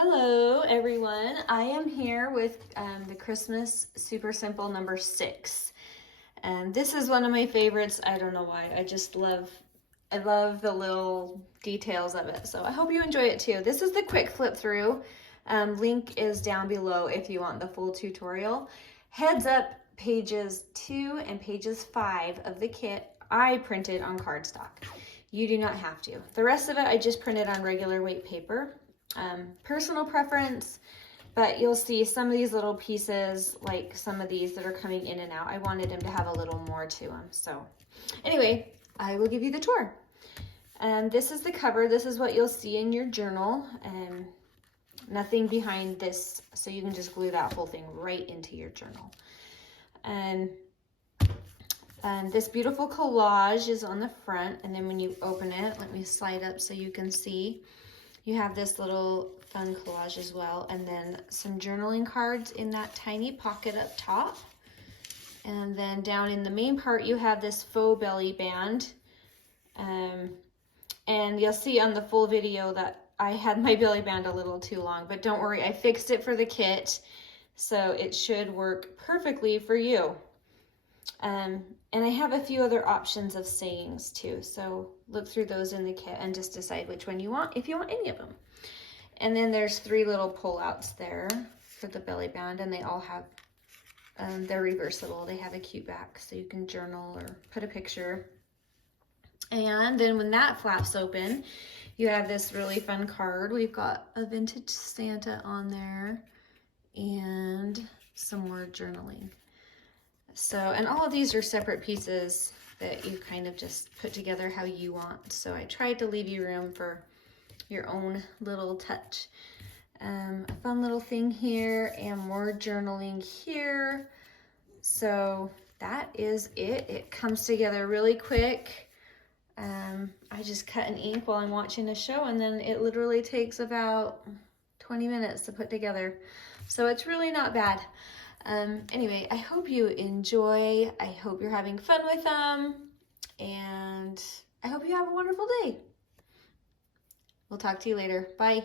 Hello everyone, I am here with the Christmas Super Simple number 6. And this is one of my favorites. I don't know why, I love the little details of it. So I hope you enjoy it too. This is the quick flip through. Link is down below if you want the full tutorial. Heads up, pages 2 and pages 5 of the kit I printed on cardstock. You do not have to. The rest of it I just printed on regular weight paper. Personal preference, but you'll see some of these little pieces, like some of these that are coming in and out, I wanted them to have a little more to them. So anyway, I will give you the tour. This is the cover. This is what you'll see in your journal. Nothing behind this, so you can just glue that whole thing right into your journal. And this beautiful collage is on the front, and then when you open it, let me slide up so you can see. You have this little fun collage as well, and then some journaling cards in that tiny pocket up top. And then down in the main part, you have this faux belly band. And you'll see on the full video that I had my belly band a little too long, but don't worry, I fixed it for the kit, so it should work perfectly for you. And I have a few other options of sayings too, so look through those in the kit and just decide which one you want, if you want any of them. And then there's 3 little pull-outs there for the belly band, and they all have, they're reversible. They have a cute back, so you can journal or put a picture. And then when that flaps open, you have this really fun card. We've got a vintage Santa on there and some more journaling. So, and all of these are separate pieces that you kind of just put together how you want. So I tried to leave you room for your own little touch. A fun little thing here and more journaling here. So that is it. It comes together really quick. I just cut an ink while I'm watching a show, and then it literally takes about 20 minutes to put together. So it's really not bad. Anyway, I hope you enjoy. I hope you're having fun with them, and I hope you have a wonderful day. We'll talk to you later. Bye.